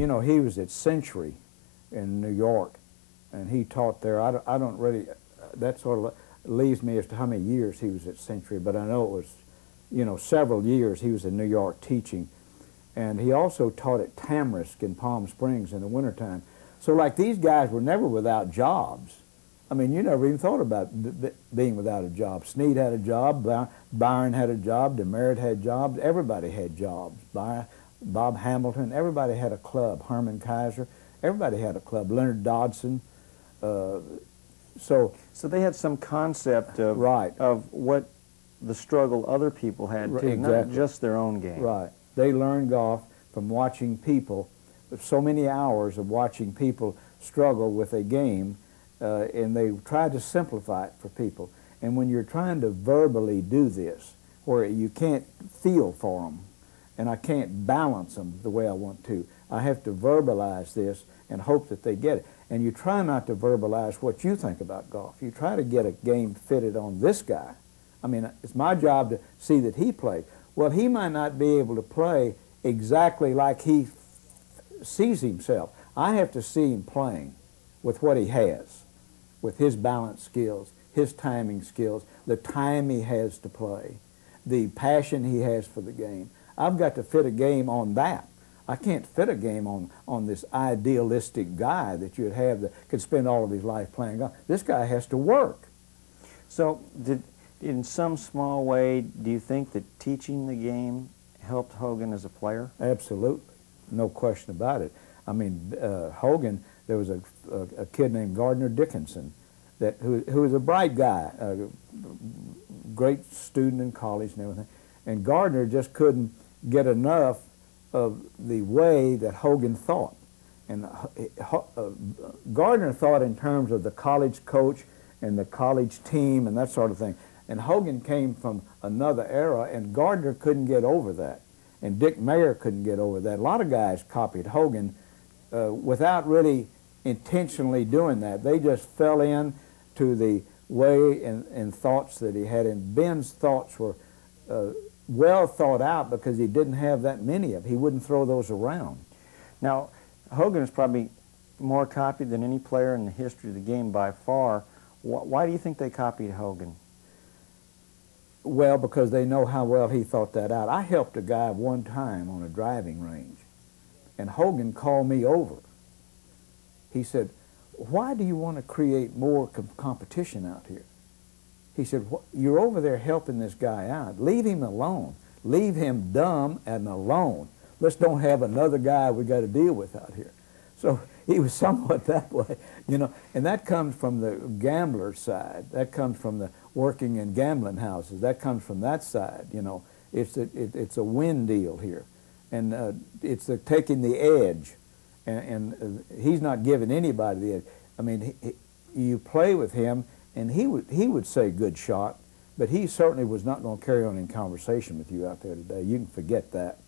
you know, he was at Century in New York, and he taught there. I don't really, that sort of leaves me as to how many years he was at Century, but I know it was, you know, several years he was in New York teaching. And he also taught at Tamarisk in Palm Springs in the wintertime. So like these guys were never without jobs. I mean, you never even thought about being without a job. Snead had a job, Byron had a job, Demerit had jobs, everybody had jobs. Bob Hamilton, everybody had a club. Herman Kaiser, everybody had a club. Leonard Dodson. So they had some concept of, right, of what the struggle other people had too, exactly, not just their own game. Right. They learned golf from watching people, so many hours of watching people struggle with a game, and they tried to simplify it for people. And when you're trying to verbally do this, where you can't feel for them, and I can't balance them the way I want to, I have to verbalize this and hope that they get it. And you try not to verbalize what you think about golf. You try to get a game fitted on this guy. I mean, it's my job to see that he plays. Well, he might not be able to play exactly like he sees himself. I have to see him playing with what he has, with his balance skills, his timing skills, the time he has to play, the passion he has for the game. I've got to fit a game on that. I can't fit a game on this idealistic guy that you'd have that could spend all of his life playing golf. This guy has to work. So in some small way, do you think that teaching the game helped Hogan as a player? Absolutely. No question about it. I mean, Hogan, there was a kid named Gardner Dickinson who was a bright guy, a great student in college and everything. And Gardner just couldn't get enough of the way that Hogan thought. And Gardner thought in terms of the college coach and the college team and that sort of thing. And Hogan came from another era, and Gardner couldn't get over that. And Dick Mayer couldn't get over that. A lot of guys copied Hogan without really intentionally doing that. They just fell in to the way and thoughts that he had. And Ben's thoughts were well thought out because he didn't have that many of them. He wouldn't throw those around. Now, Hogan is probably more copied than any player in the history of the game by far. Why do you think they copied Hogan? Well, because they know how well he thought that out. I helped a guy one time on a driving range, and Hogan called me over. He said, "Why do you want to create more competition out here?" He said, "You're over there helping this guy out. Leave him alone. Leave him dumb and alone. Let's don't have another guy we got to deal with out here." So he was somewhat that way, you know, and that comes from the gambler side. That comes from the working in gambling houses. That comes from that side, you know. It's a win deal here, and it's taking the edge, and he's not giving anybody the edge. I mean, you play with him, and he would say good shot, but he certainly was not going to carry on in conversation with you out there today. You can forget that.